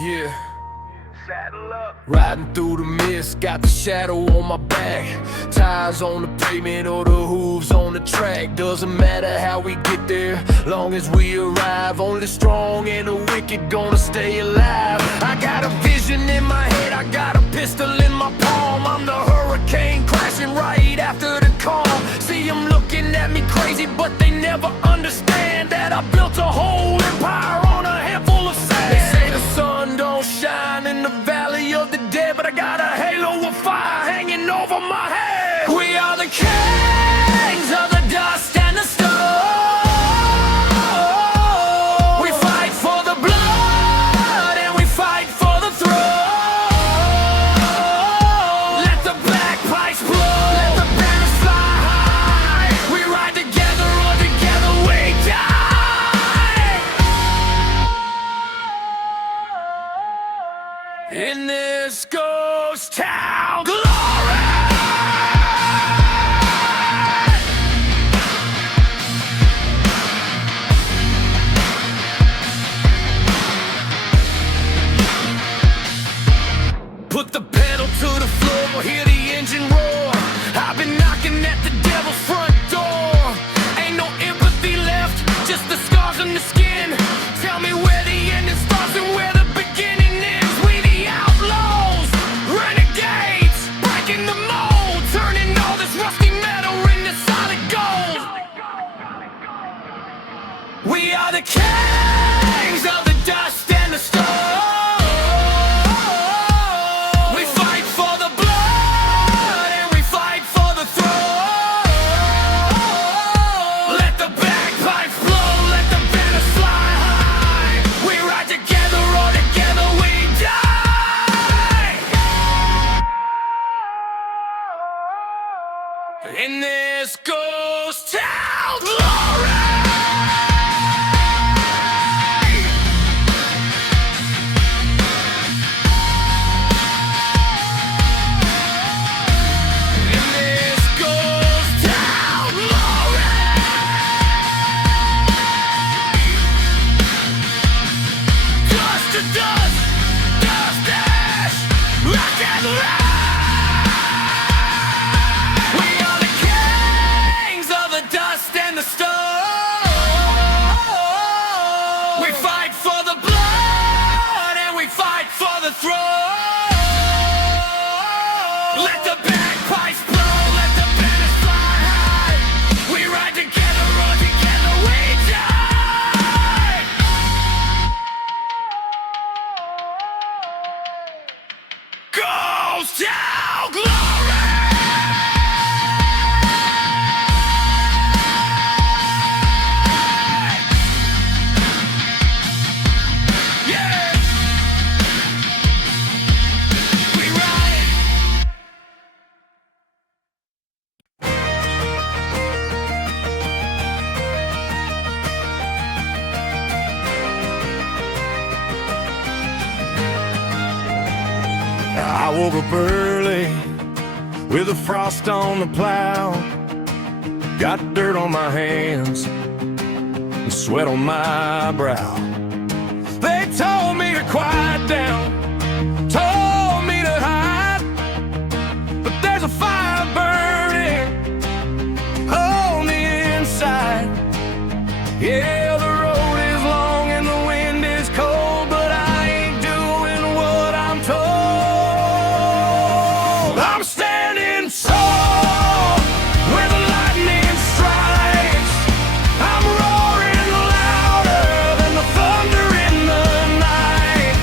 Yeah. Riding through the mist, got the shadow on my back. Tires on the pavement or the hooves on the track. Doesn't matter how we get there, long as we arrive. Only strong and the wicked gonna stay alive. I got a vision in my head, I got a pistol in my palm. I'm the hurricane crashing right after the calm. See them looking at me crazy, but they never understand that I built a whole empire on a handful of sand. They say the sun don't shine in the valley of the dead, but I got a halo of fire hanging over my head. We are the kings of the dust and the stone. We fight for the blood and we fight for the throne. Let the bagpipes blow, let the banners fly high. We ride together or together we die. In this ghost town, glory. Put the pedal to the floor, hear the engine roar. I've been knocking at the devil's front door. Ain't no empathy left, just the scars on the skin. Tell me where the ending starts and where the beginning ends. We the outlaws, renegades, breaking the mold, turning all this rusty metal into solid gold. We are the kings of the dust and the stone. We fight for the blood and we fight for the throne. Let the bagpipes blow, let the banners fly high. We ride together or together we die. In this ghost town, glory. In this ghost town, glory. Dust to dust, dust to ash, rock and roll. We are the kings of the dust and the stone. We fight for the blood and we fight for the throne. Let the bagpipes blow, let the banners fly high. We ride together or together we die. Ghost town, glory. Yeah. We ride. I woke up early with the frost on the plow. Got dirt on my hands and sweat on my brow. They told me to quiet down, told me to hide, but there's a fire burning on the inside. Yeah, the road is long and the wind is cold, but I ain't doing what I'm told. I'm standing tall where the lightning strikes. I'm roaring louder than the thunder in the night.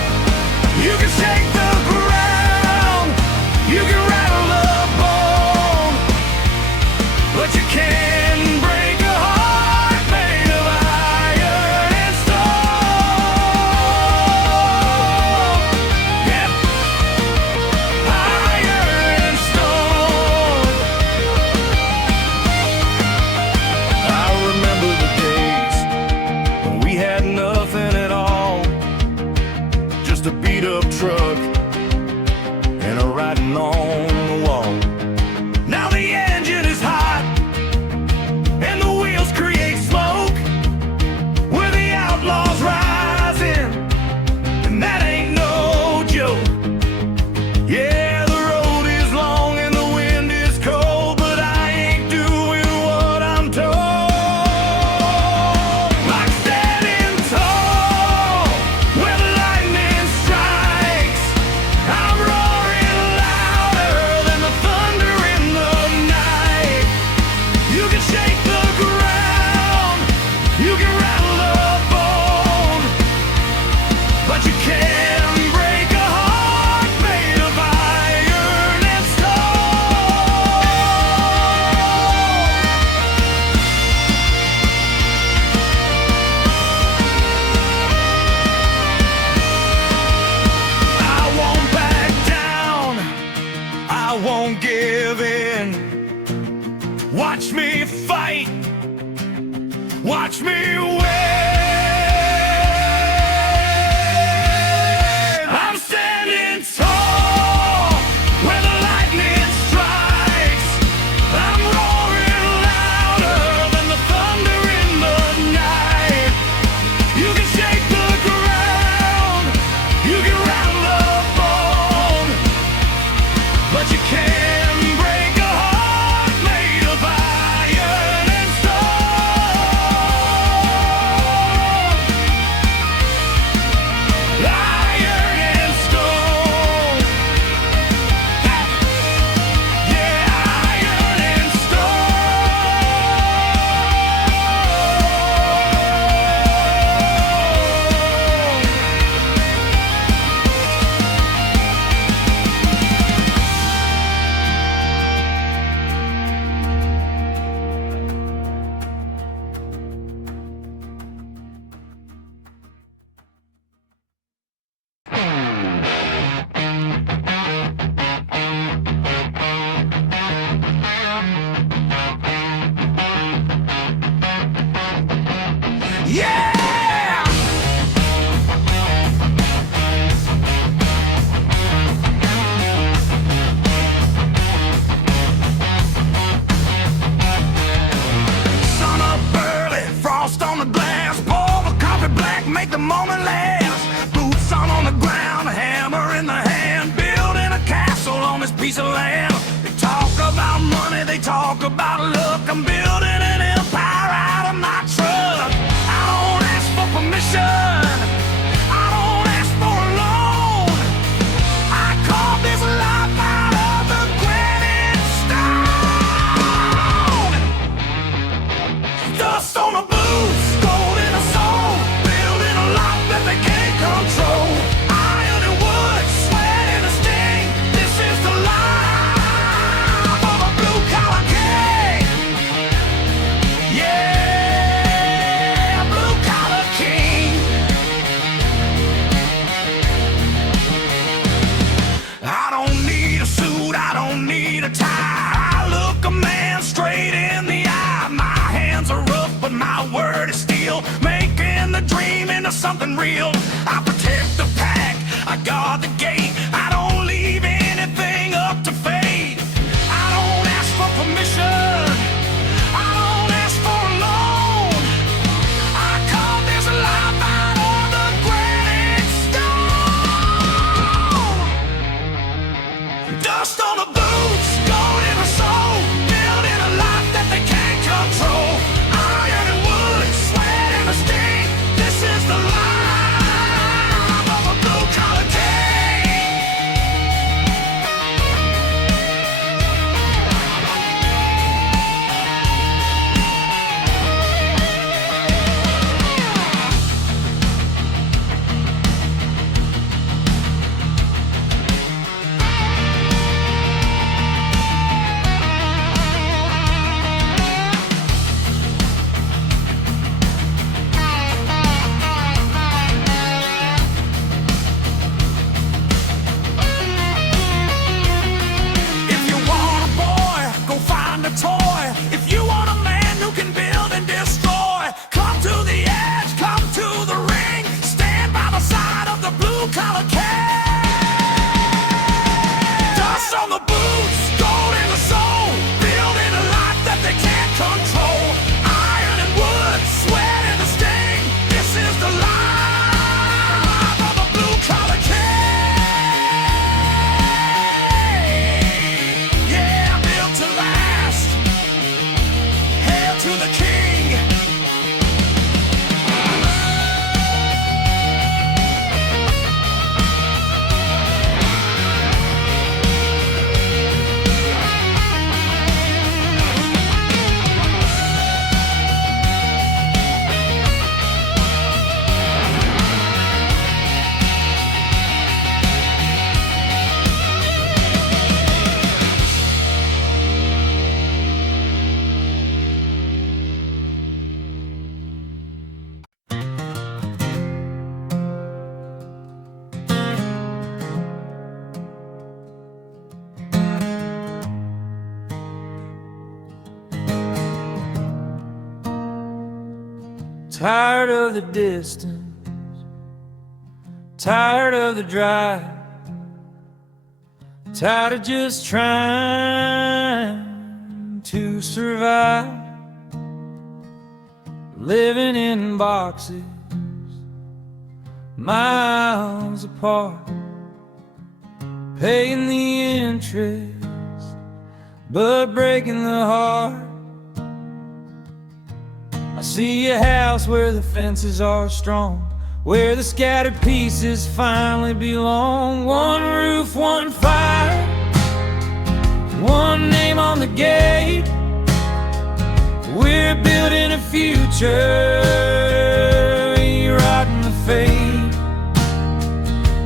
Watch me fight, watch me win. I'm standing tall where the lightning strikes. I'm roaring louder than the thunder in the night. You can shake the ground, you can rattle the bone, but you can't break a heart made of iron and stone. Iron and stone. Yeah, iron and yeah! Sun up early, frost on the glass, pour the coffee black, make the moment last. Boots on the ground, a hammer in the hand, building a castle on this piece of land. They talk about money, they talk about luck. I'm building an empire out of my truck. I don't ask for permission, I don't ask for a loan. I carved this life out of the granite stone. Dust on the boots, gold in the soul, building a life that they can't control. Iron and wood, sweat and a sting. This is the life of a blue collar king. Yeah, blue collar king. I don't need a suit, I don't need a tie. I look a man straight in the eye. My hands are rough, but my word is steel, making the dream into something real. I protect the pack, I guard the gate. I don't leave anything up to fate. I don't ask for permission, I don't ask for a loan. I call this life out of the granite stone. Dust on the boots, gold in the soul, building a life that they can't control. Iron and wood, sweat and a sting. This is the life of a blue collar king. Tired of the distance, tired of the drive, tired of just trying to survive. Living in boxes, miles apart, paying the interest, but breaking the heart. I see a house where the fences are strong, where the scattered pieces finally belong. One roof, one fire, one name on the gate. We're building a future, rewriting the fate.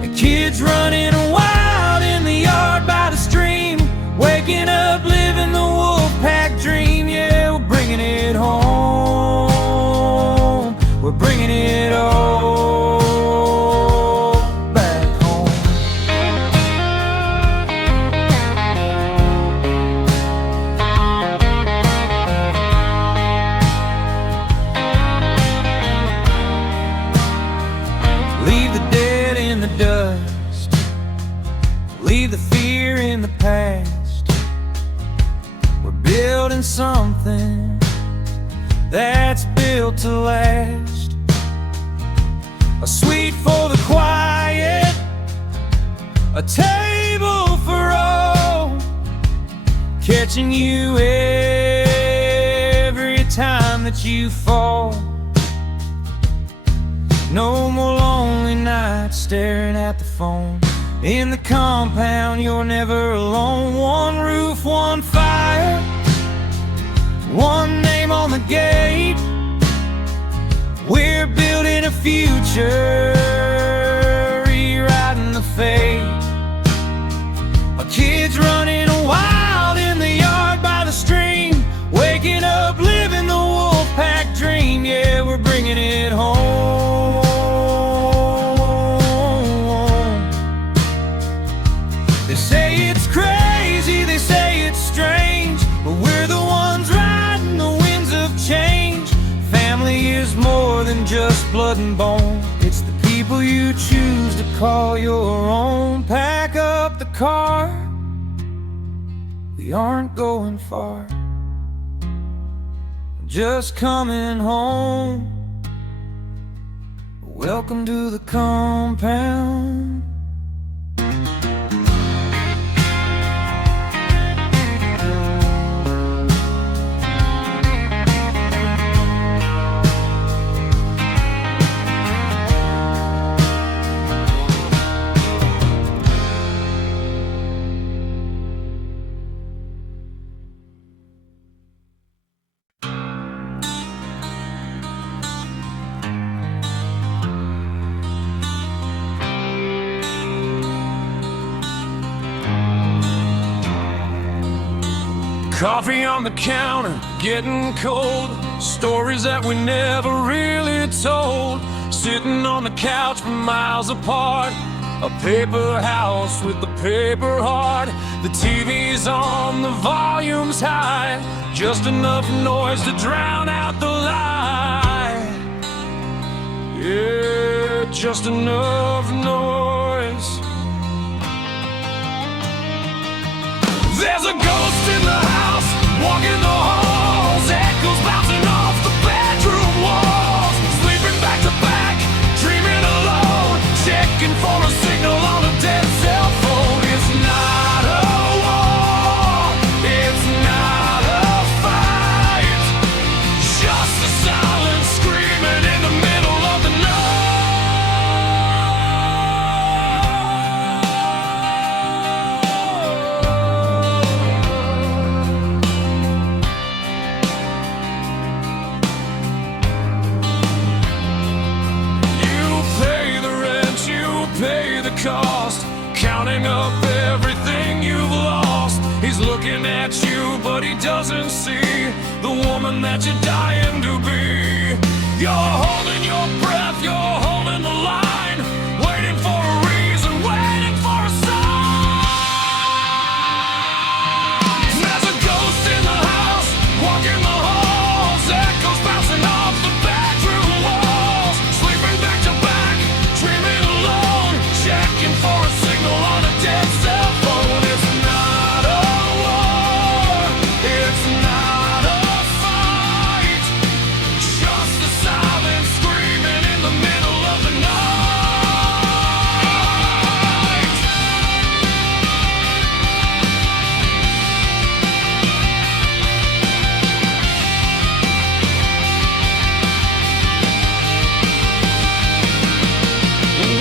The kids running wild in the yard by the stream, waking up, living the wolf pack dream. Yeah, we're bringing it home. We're bringing it all back home. Leave the dead in the dust, leave the fear in the past. We're building something that's built to last. A suite for the quiet, a table for all, catching you every time that you fall. No more lonely nights staring at the phone. In the compound, you're never alone. One roof, one fire, one name on the gate. We're building a future, rewriting the fate. Our kids running wild in the yard by the stream, waking up, living the wolf pack dream. Yeah, we're bringing it home. They say it's crazy, they say it's strange, but we're the ones riding the winds of change. Family is more than just blood and bone. It's the people you choose to call your own. Pack up the car, we aren't going far, just coming home. Welcome to the compound. Coffee on the counter, getting cold. Stories that we never really told. Sitting on the couch for miles apart. A paper house with a paper heart. The TV's on, the volume's high. Just enough noise to drown out the light. Yeah, just enough noise. There's a ghost in the house, walking the halls, echoes bouncing off the bedroom walls. Sleeping back to back, dreaming alone, checking for a signal on a dead cell phone. It's not a war, it's not a fight, just a silence screaming in the middle of the night. Cost, counting up everything you've lost. He's looking at you, but he doesn't see the woman that you're dying to be. You're holding your breath, you're holding the line, waiting for a reason, waiting for a sign. There's a ghost in the house, walking the halls, echoes bouncing off the bedroom wall. dead cell phone. It's not a war, it's not a fight, just a silent screaming in the middle of the night.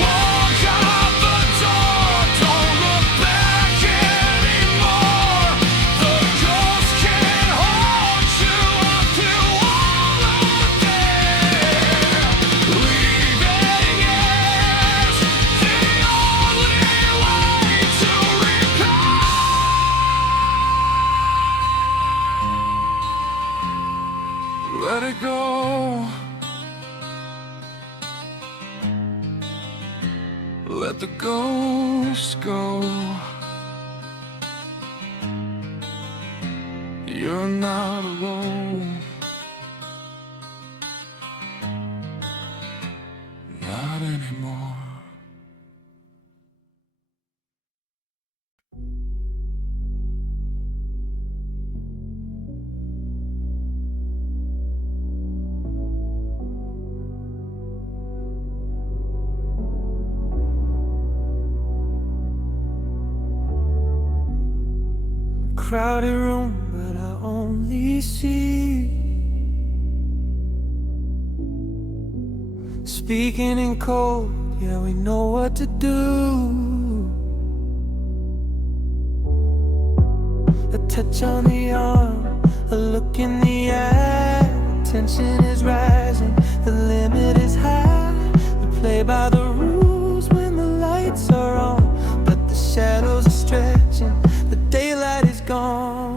Walk out the door, don't look back anymore. The ghost can't haunt you up to all of there. Leaving is the only way to repair. Let it go. Let the ghost go. You're not alone. Not anymore. Crowded room, but I only see speaking in code. Yeah, we know what to do. A touch on the arm, a look in the eye. The tension is rising, the limit is high. We play by the rules when the lights are on, but the shadows are stretching. The daylight is gone.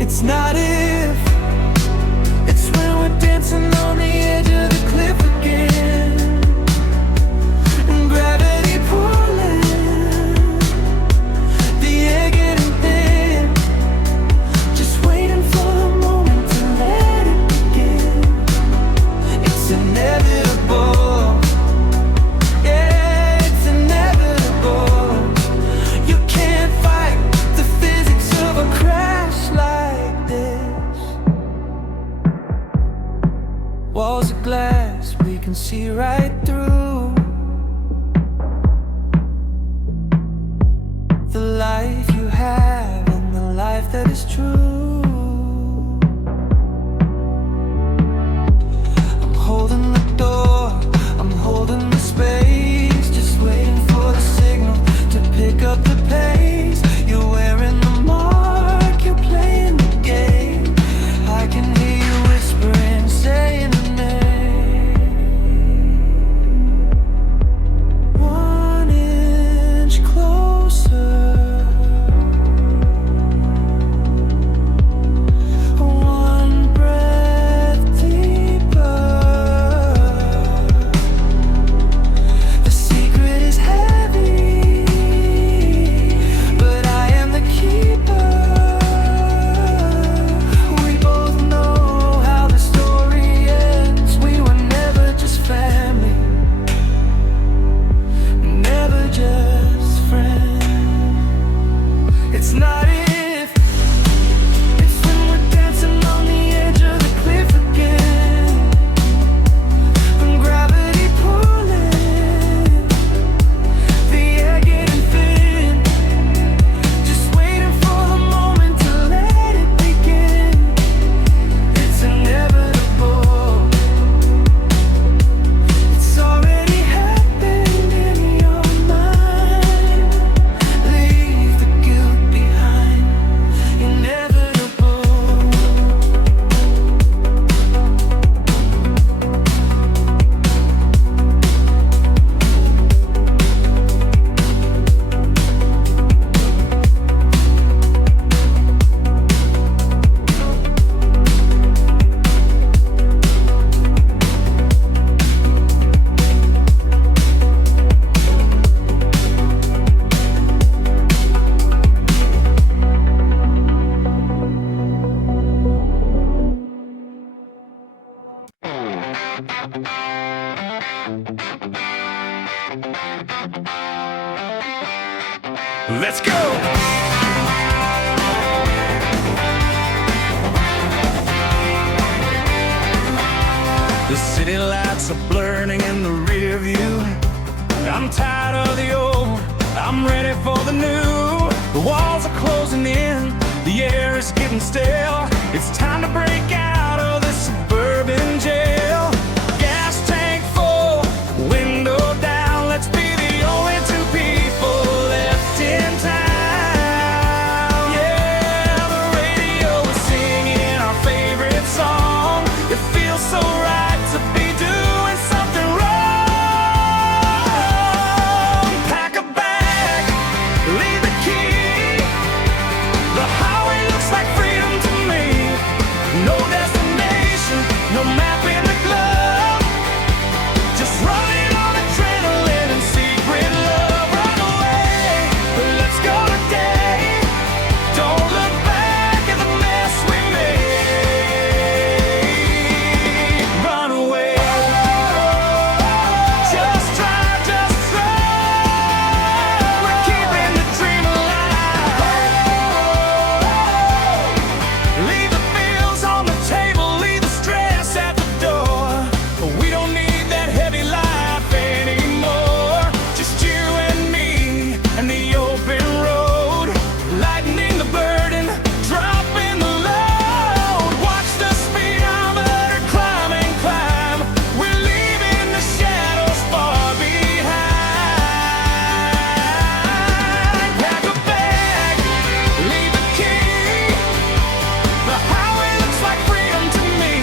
It's not if, it's when we're dancing on the edge of the cliff again, and gravity pulling, the air getting thin, just waiting for the moment to let it begin. It's inevitable. Walls of glass, we can see right through the life you have and the life that is true. I'm holding the door, I'm holding the space, just waiting for the signal to pick up the pace. You're wearing the mark, you're playing the game. I can hear you whispering, saying the name. Let's go! The city lights are blurring in the rear view. I'm tired of the old, I'm ready for the new. The walls are closing in, the air is getting stale. It's time to break out of this suburban jail. Gas tank full, window down. Let's be the only two people left in town. Yeah, the radio is singing our favorite song. It feels so right to be doing something wrong. Pack a bag, leave the key. The highway looks like freedom to me. No destination, no map in the glove. Just running on adrenaline and secret love. Run away, let's go today. Don't look back at the mess we made. Run away. Just drive, just drive. We're keeping the dream alive. Leave the bills on the table, leave the stress at the door. We don't need that heavy life anymore. Just you and me and the open road. Lightening the burden, dropping the load. Watch the speedometer climb and climb. We're leaving the shadows far behind. Pack a bag, leave the key. The highway looks like freedom to me.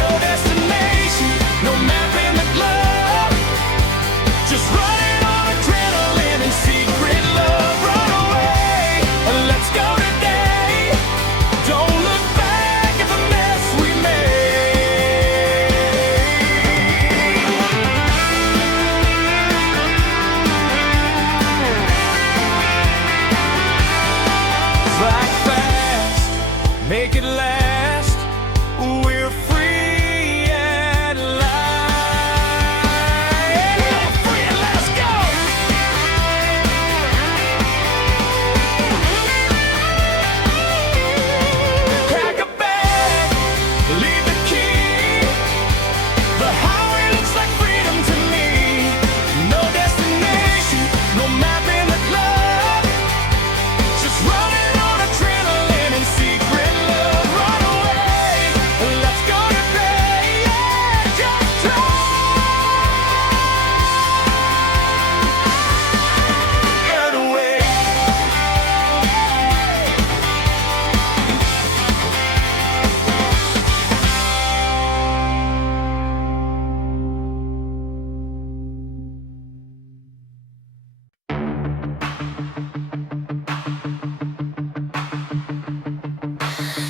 No destination, no map in the glove. Just running on adrenaline and secret love. Run away, let's go today. Don't look back at the mess we made. Fly fast, make it last. We're free at last. We're free at last, go! Pack a bag, leave the key. The highway looks like freedom to me. No destination, no map in the glove. Just running on adrenaline and secret love. Run away, let's go today. Yeah, just get away.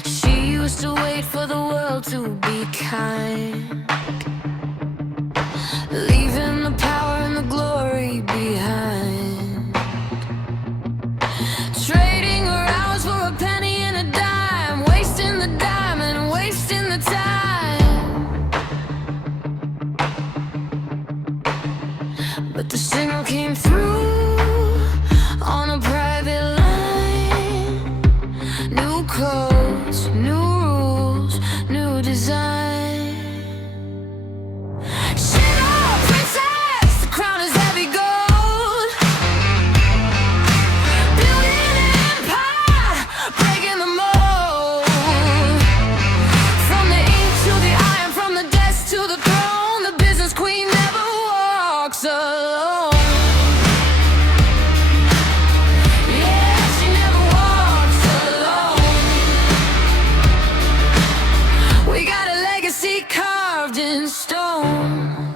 She used to wait for the world to be kind, leaving the power and the glory behind. Trading her hours for a penny and a dime, wasting the dime and wasting the time. But the signal came through on a private line. New codes, new rules, new design. Shit up, princess! The crown is heavy gold. Building an empire, breaking the mold. From the ink to the iron, from the desk to the throne, the business queen never walks alone. Yeah, she never walks alone. We got a legacy carved in stone.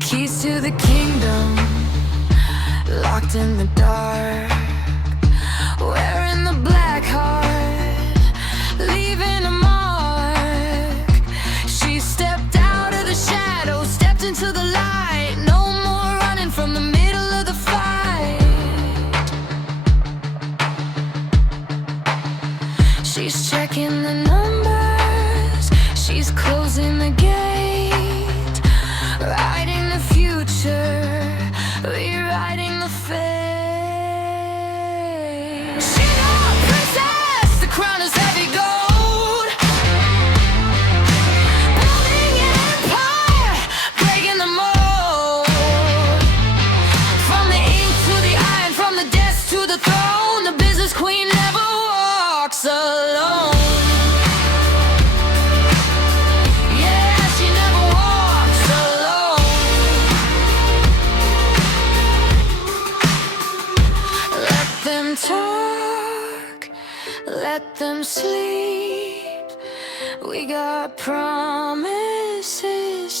Keys to the kingdom, locked in the dark. Wearing the black heart, leaving a mark. She stepped out of the shadows, stepped into the light. No more running from the middle of the fight. She's checking the numbers, she's closing the gate, writing the future got promises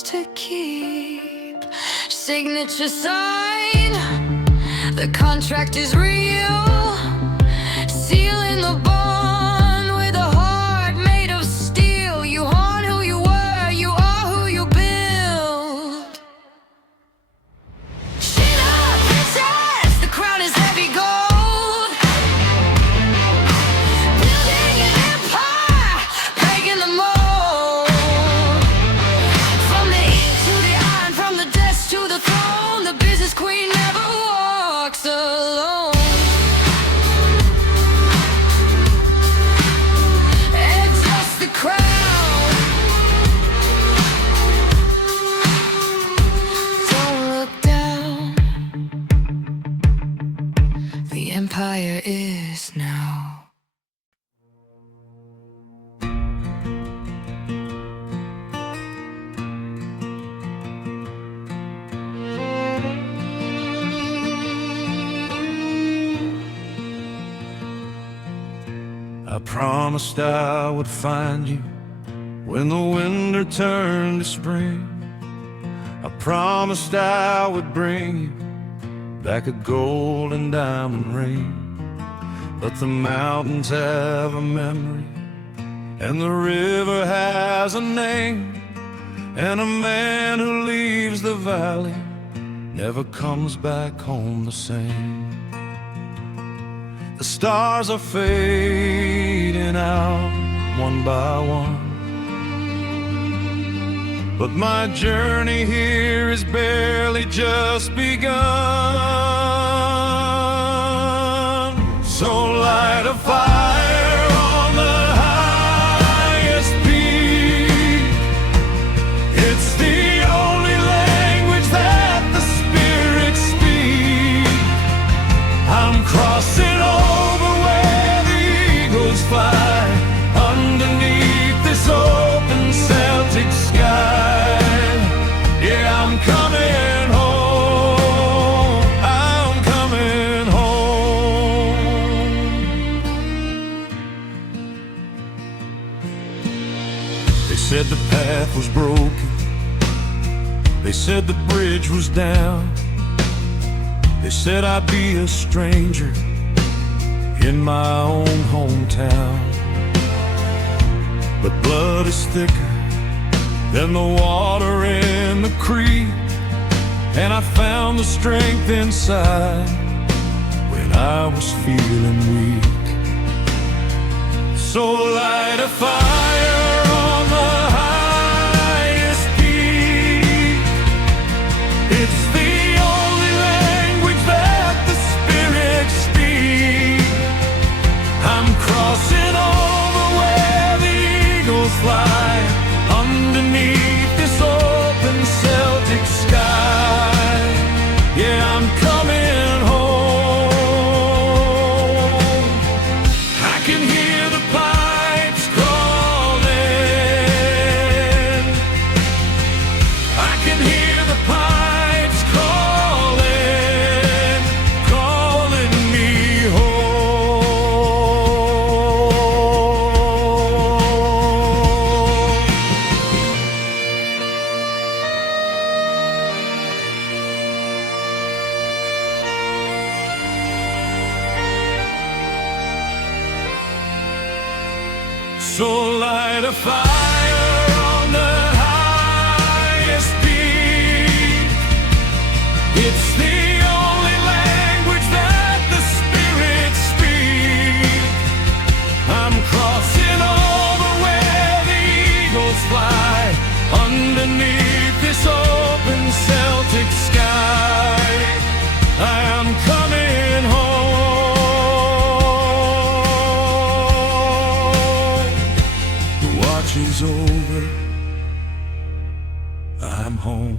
to keep. Signature sign, the contract is real. Sealing the bond with a heart made of steel. You haunt who you were, you are who you build. Shit up, princess, the crown is heavy gold. Building an empire, breaking the mold. From the E to the I, and from the desk to the throne, the business queen never walks alone. Adjust the crown. Don't look down. The empire is now. I promised I would find you when the winter turned to spring. I promised I would bring you back a gold and diamond ring. But the mountains have a memory, and the river has a name, and a man who leaves the valley never comes back home the same. The stars are fading out one by one, but my journey here is barely just begun. So light a fire on the highest peak. It's the only language that the spirits speak. I'm crossing over where the eagles fly, underneath this open Celtic sky. Yeah, I'm coming home, I'm coming home. They said the path was broken, they said the bridge was down. They said I'd be a stranger in my own hometown. But blood is thicker than the water in the creek, and I found the strength inside when I was feeling weak. So light a fire on the highest peak. It's the only language that the spirits speak. I'm crossing over where the eagles fly, underneath this open Celtic sky. Yeah, I'm coming home. I can hear the pipes calling. I can hear the pipes calling, calling me home. So light a fire on the highest peak. It's the only language that the spirits speak. I'm crossing over where the eagles fly, underneath this open Celtic sky. I am coming home. The watch is over, I'm home.